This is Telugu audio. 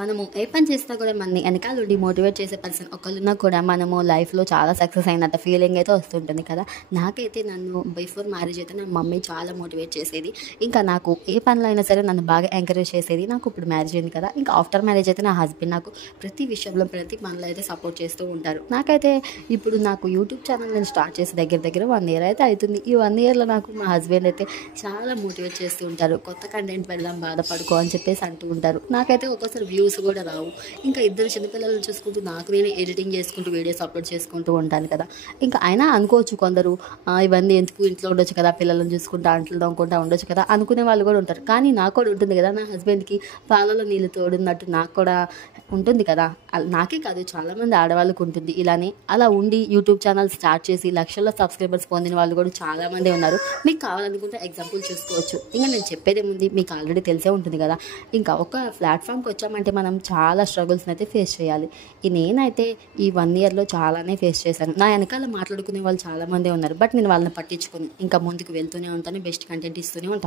మనము ఏ పని చేసినా కూడా మనని వెనకాల ఉండి మోటివేట్ చేసే పర్సన్ ఒకళ్ళున్నా కూడా మనము లైఫ్లో చాలా సక్సెస్ అయినంత ఫీలింగ్ అయితే వస్తుంటుంది కదా. నాకైతే నన్ను బిఫోర్ మ్యారేజ్ అయితే నా మమ్మీ చాలా మోటివేట్ చేసేది. ఇంకా నాకు ఏ పనిలో అయినా సరే నన్ను బాగా ఎంకరేజ్ చేసేది. నాకు ఇప్పుడు మ్యారేజ్ అయింది కదా, ఇంకా ఆఫ్టర్ మ్యారేజ్ అయితే నా హస్బెండ్ నాకు ప్రతి విషయంలో ప్రతి పనిలో అయితే సపోర్ట్ చేస్తూ ఉంటారు. నాకైతే ఇప్పుడు నాకు యూట్యూబ్ ఛానల్ నేను స్టార్ట్ చేసి దగ్గర దగ్గర 1 year అయితే అవుతుంది. ఈ 1 yearలో నాకు మా హస్బెండ్ అయితే చాలా మోటివేట్ చేస్తూ ఉంటారు. కొత్త కంటెంట్ పెడదాం, బాధపడుకో అని చెప్పేసి అంటూ ఉంటారు. నాకైతే ఒక్కోసారి వ్యూస్ కూడా రావు. ఇంకా ఇద్దరు చిన్నపిల్లలను చూసుకుంటూ నాకు నేను ఎడిటింగ్ చేసుకుంటూ వీడియోస్ అప్లోడ్ చేసుకుంటూ ఉంటాను కదా. ఇంకా అయినా అనుకోవచ్చు కొందరు, ఇవన్నీ ఎందుకు, ఇంట్లో ఉండొచ్చు కదా, పిల్లలను చూసుకుంటూ అంట్లు తోముకుంటూ ఉండొచ్చు కదా అనుకునే వాళ్ళు కూడా ఉంటారు. కానీ నాకు కూడా ఉంటుంది కదా, నా హస్బెండ్కి పాలలో నీళ్ళు తోడున్నట్టు నాకు కూడా ఉంటుంది కదా. నాకే కాదు, చాలామంది ఆడవాళ్ళకు ఉంటుంది ఇలానే. అలా ఉండి యూట్యూబ్ ఛానల్ స్టార్ట్ చేసి లక్షల్లో సబ్స్క్రైబర్స్ పొందిన వాళ్ళు కూడా చాలామంది ఉన్నారు. మీకు కావాలనుకుంటే ఎగ్జాంపుల్ చూసుకోవచ్చు. ఇంకా నేను చెప్పేదేముంది, మీకు ఆల్రెడీ తెలిసే ఉంటుంది కదా. ఇంకా ఒక ప్లాట్ఫామ్కి వచ్చామంటే మనం చాలా స్ట్రగుల్స్ని అయితే ఫేస్ చేయాలి. నేనైతే ఈ 1 yearలో చాలానే ఫేస్ చేశాను. నా వెనకాల మాట్లాడుకునే వాళ్ళు చాలామంది ఉన్నారు. బట్ నేను వాళ్ళని పట్టించుకొని ఇంకా ముందుకు వెళ్తూనే ఉంటాను, బెస్ట్ కంటెంట్ ఇస్తూనే ఉంటాను.